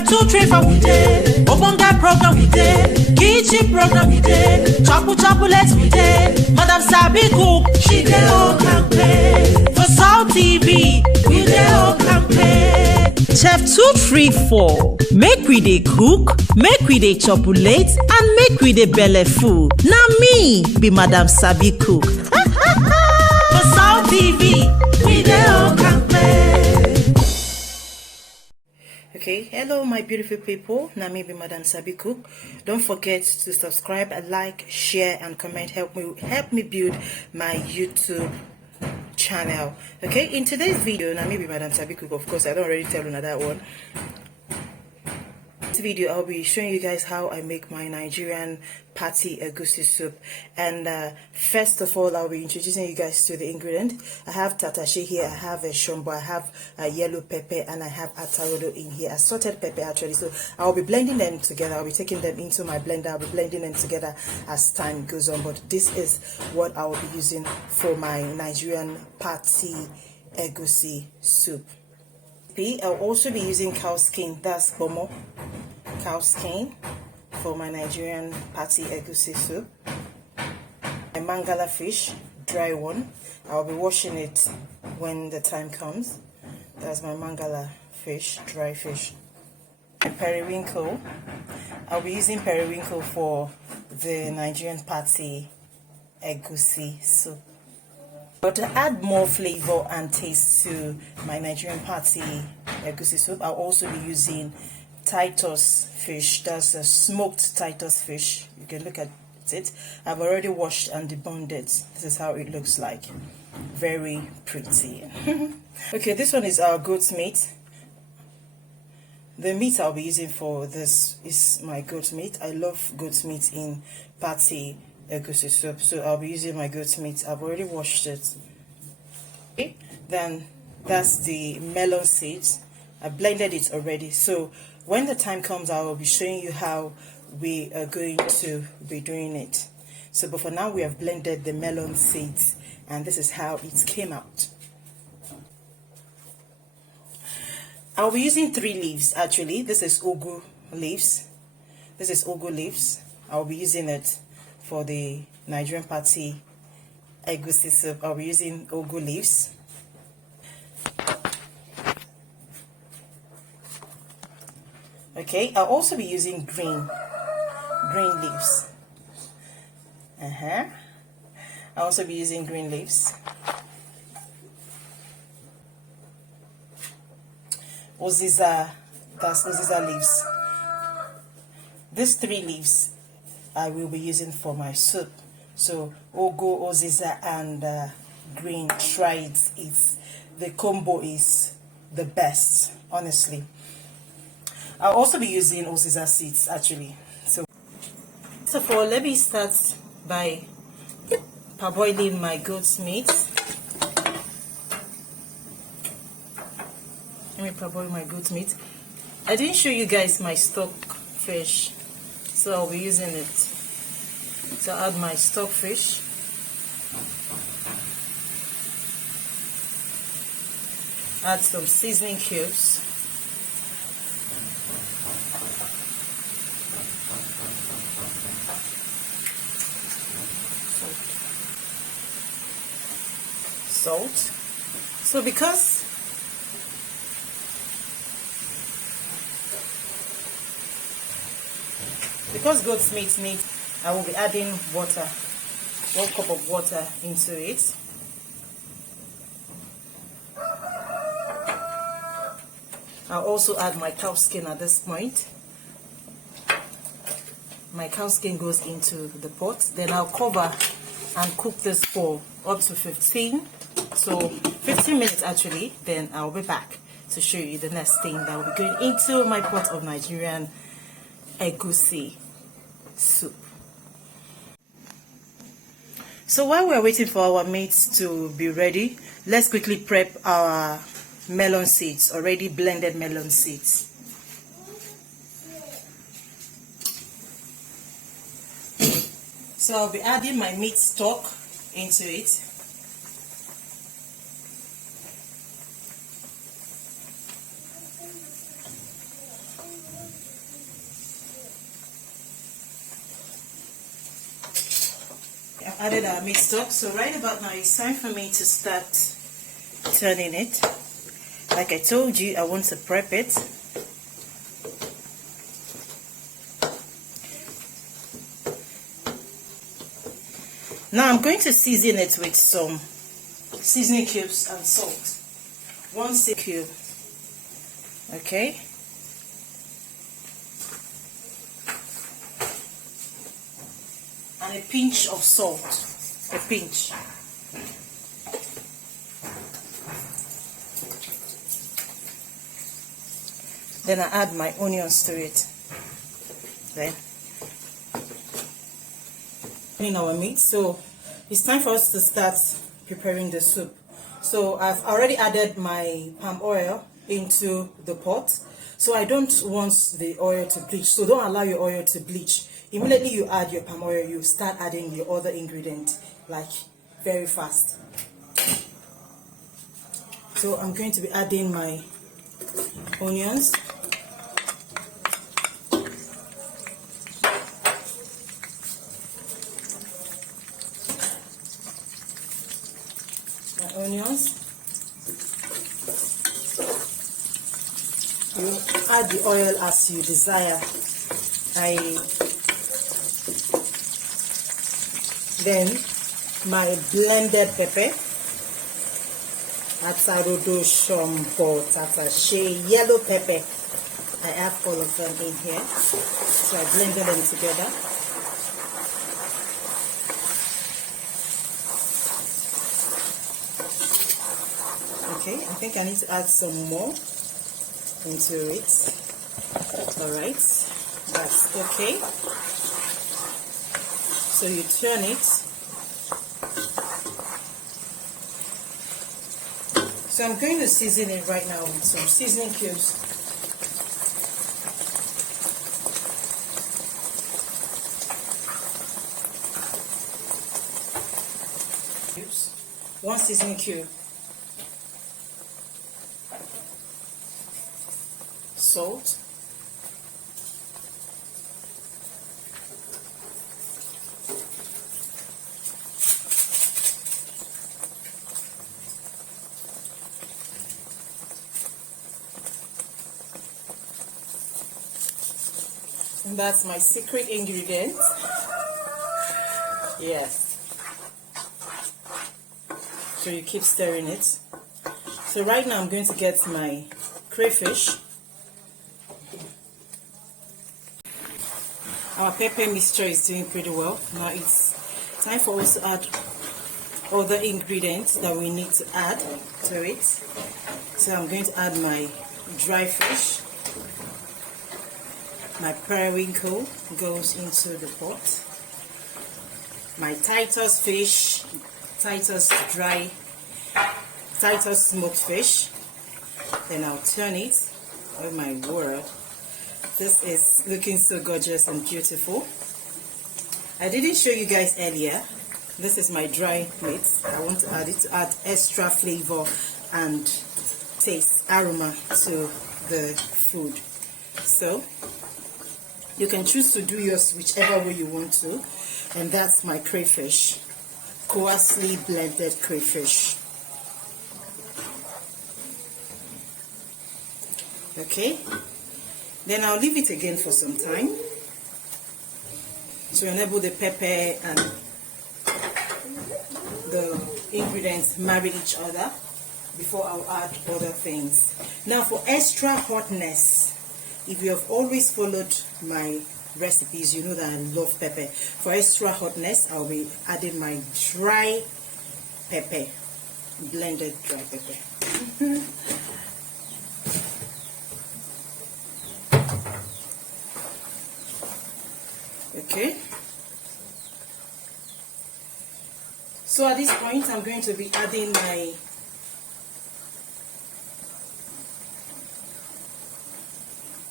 Chef 234 we dey, Obonga program we dey, kitchen program we dey, chocolate we dey. Madam Sabi cook, she dey all campaign. For South TV, we dey all campaign. Chef 234, make we dey cook, make we dey chocolate, and make we dey belle full. Na me be Madam Sabi cook. For South TV, we dey all campaign. Okay, hello my beautiful people. Now me be Madam Sabi cook. Don't forget to subscribe, like, share, and comment. Help me build my YouTube channel. Okay, in today's video, now me be Madam Sabi cook. Of course, I don't already tell you that one. This video, I'll be showing you guys how I make my Nigerian party egusi soup. And first of all, I'll be introducing you guys to the ingredient. I have tatashe here, I have a shombo, I have a yellow pepper, and I have atarodo in here, assorted pepper actually. So I'll be blending them together. I'll be taking them into my blender. I'll be blending them together as time goes on. But this is what I will be using for my Nigerian party egusi soup. I'll also be using cow skin, that's bomo, cow skin, for my Nigerian party egusi soup. My mangala fish, dry one. I'll be washing it when the time comes. That's my mangala fish, dry fish. And periwinkle. I'll be using periwinkle for the Nigerian party egusi soup. But to add more flavor and taste to my Nigerian party egusi soup, I'll also be using Titus fish. That's a smoked Titus fish. You can look at it. I've already washed and deboned it. This is how it looks like. Very pretty. Okay, this one is our goat meat. The meat I'll be using for this is my goat meat. I love goat meat in party egusi soup, so I'll be using my goat meat. I've already washed it. Okay, then that's the melon seeds. I blended it already, so when the time comes, I will be showing you how we are going to be doing it. So, but for now, we have blended the melon seeds, and this is how it came out. I'll be using 3 leaves actually. This is ugu leaves. This is ugu leaves. I'll be using it for the Nigerian party egusi soup. I'll be using ugu leaves. Okay, I'll also be using green leaves. I'll also be using green leaves. Oziza, that's Oziza leaves. These 3 leaves I will be using for my soup. So Ogo, Oziza, and green, try it. The combo is the best, honestly. I'll also be using Oziza seeds actually. So first of all, let me start by parboiling my goat's meat. Let me parboil my goat's meat. I didn't show you guys my stock fish, so I'll be using it. So I'll add my stock fish. Add some seasoning cubes. Salt. So because goat's meat needs, I will be adding water, 1 cup of water into it. I'll also add my cow skin at this point. My cow skin goes into the pot. Then I'll cover and cook this for up to 15 minutes actually. Then I'll be back to show you the next thing that will be going into my pot of Nigerian egusi soup. So while we're waiting for our meat to be ready, let's quickly prep our melon seeds, already blended melon seeds. So I'll be adding my meat stock into it. added our meat stock. So right about now, it's time for me to start turning it. Like I told you, I want to prep it. Now I'm going to season it with some seasoning cubes and salt. 1 cube. Okay. And a pinch of salt. A pinch. Then I add my onions to it. Then in our meat. So it's time for us to start preparing the soup. So I've already added my palm oil into the pot. So I don't want the oil to bleach. So don't allow your oil to bleach. Immediately you add your palm oil, you start adding your other ingredient, like very fast. So I'm going to be adding my onions. Onions. You add the oil as you desire. Then my blended pepper, atarodo, shombo, tatashe, yellow pepper. I have all of them in here, so I blended them together. Okay, I think I need to add some more into it. Alright, that's okay. So you turn it. So I'm going to season it right now with some seasoning cubes. One seasoning cube. Salt. And that's my secret ingredient. Yes. So you keep stirring it. So right now I'm going to get my crayfish. Our pepper mixture is doing pretty well. Now it's time for us to add other ingredients that we need to add to it. So I'm going to add my dry fish. My periwinkle goes into the pot. My Titus fish, Titus smoked fish. Then I'll turn it. Oh my word. This is looking so gorgeous and beautiful. I didn't show you guys earlier. This is my dry meat. I want to add it to add extra flavor and taste, aroma to the food. So you can choose to do yours whichever way you want to. And that's my crayfish, coarsely blended crayfish. Okay. Then I'll leave it again for some time to enable the pepper and the ingredients marry each other before I'll add other things. Now for extra hotness, if you have always followed my recipes, you know that I love pepper. For extra hotness, I'll be adding my dry pepper, blended dry pepper. Okay, so at this point I'm going to be adding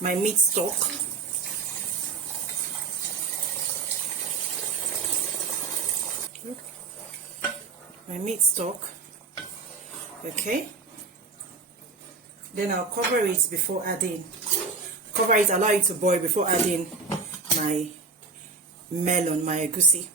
my meat stock. My meat stock. Okay, then I'll cover it before adding, allow it to boil before adding my melon, my egusi.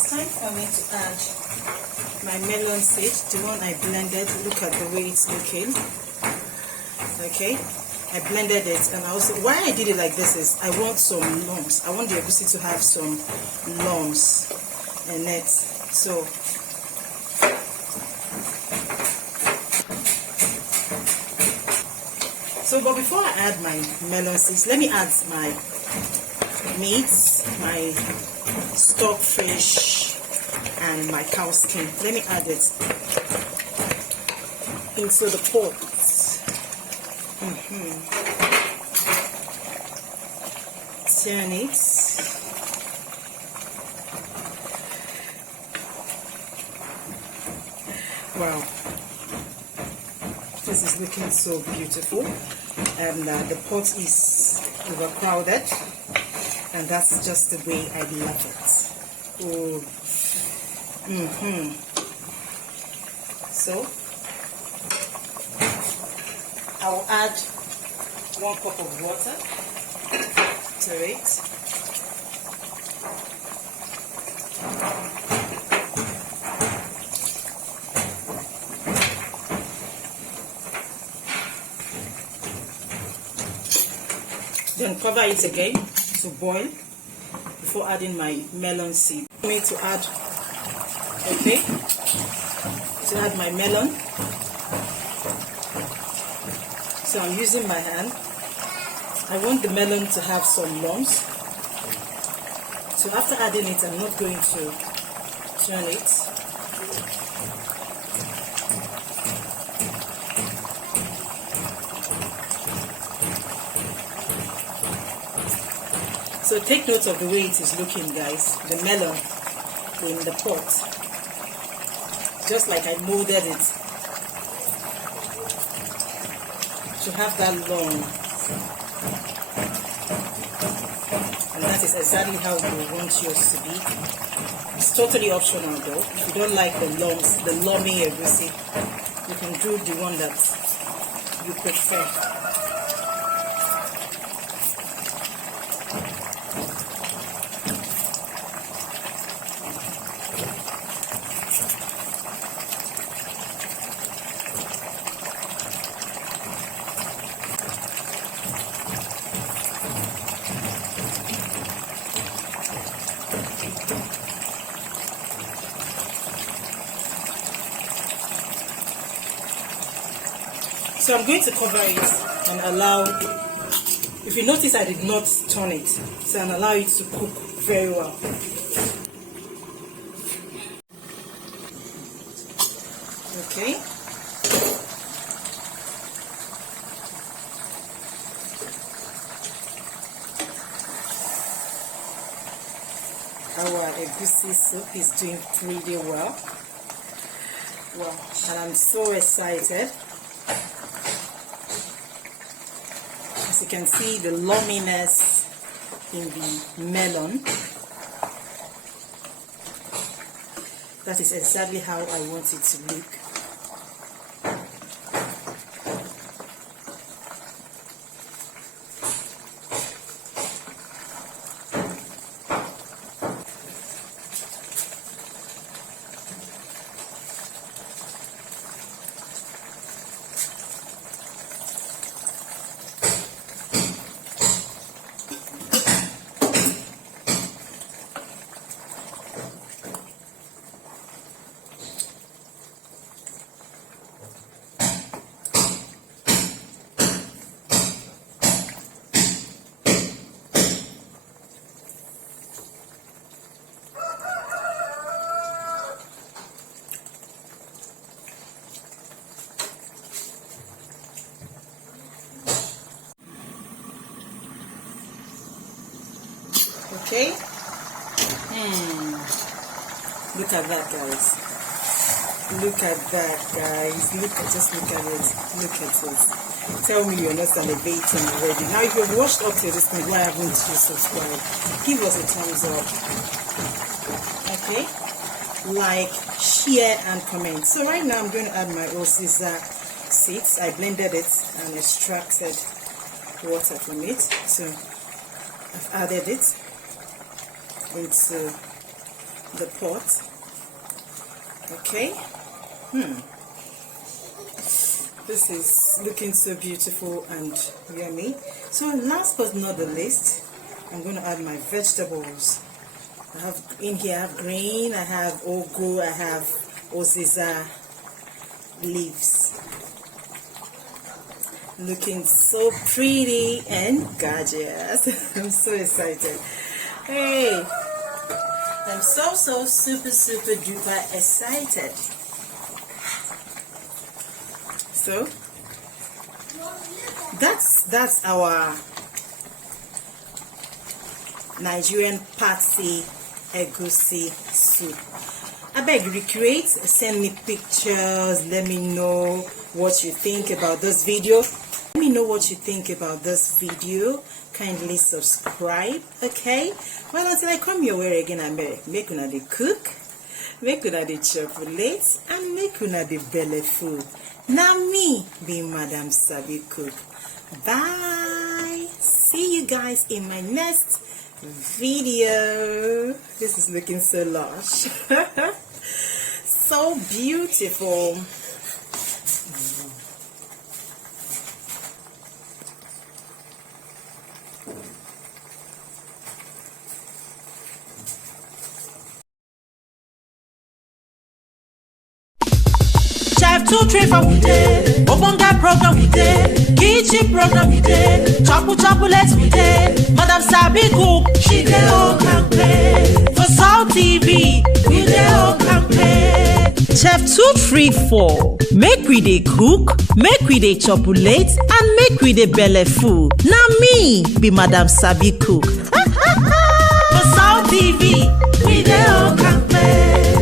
it's time for me to add my melon seed, the one I blended. Look at the way it's looking. Okay, I blended it, and I also, why I did it like this is I want some lumps. I want the egusi to have some lumps in it. So but before I add my melon seeds, let me add my meat, my stockfish, and my cow skin. Let me add it into the pot. Turn it. Wow, this is looking so beautiful, and the pot is overcrowded, and that's just the way I love it. Oh. So I'll add 1 cup of water to it. Then cover it again to boil before adding my melon seed. I'm going to add, my melon. So I'm using my hand. I want the melon to have some lumps. So after adding it, I'm not going to turn it. So take note of the way it is looking, guys. The melon in the pot, just like I molded it to have that long, and that is exactly how you want yours to be. It's totally optional though. If you don't like the lumps, the lummy egusi, you can do the one that you prefer. So I'm going to cover it and allow, if you notice I did not turn it, so and allow it to cook very well. Okay. Our egusi soup is doing pretty well. Wow, and I'm so excited. As you can see, the lumminess in the melon. That is exactly how I want it to look. Okay. Look at that, guys. Look at that, guys. Just look at it. Look at it. Tell me you're not salivating already. Now, if you've watched up to this point, why haven't you subscribed? Give us a thumbs up. Okay. Like, share, and comment. So right now, I'm going to add my Caesar seeds. I blended it and extracted water from it. So I've added it into the pot. Okay. This is looking so beautiful and yummy. So last but not the least, I'm going to add my vegetables. I have in here, I have green, I have ugu, I have oziza leaves. Looking so pretty and gorgeous. I'm so excited. Hey, I'm so super duper excited. So that's our Nigerian party egusi soup. I beg, recreate, send me pictures, let me know what you think about this video. Let me know what you think about this video. Kindly subscribe, okay? Well, until I come your way again, I make una the cook, make una the chocolate, and make una the belly food. Now me be Madam Sabi Cook. Bye. See you guys in my next video. This is looking so lush. So beautiful. Chef 2, 3, 4 we did. Obonga program we did. Kitchen program we did. Chocolate we did. Madam Sabi Cook, she did all campaign. For South TV, we did all campaign. Chef 2, 3, 4. Make we dey cook, make we dey chocolate, and make we dey belly full. Now me be Madam Sabi Cook. For South TV, we did all campaign.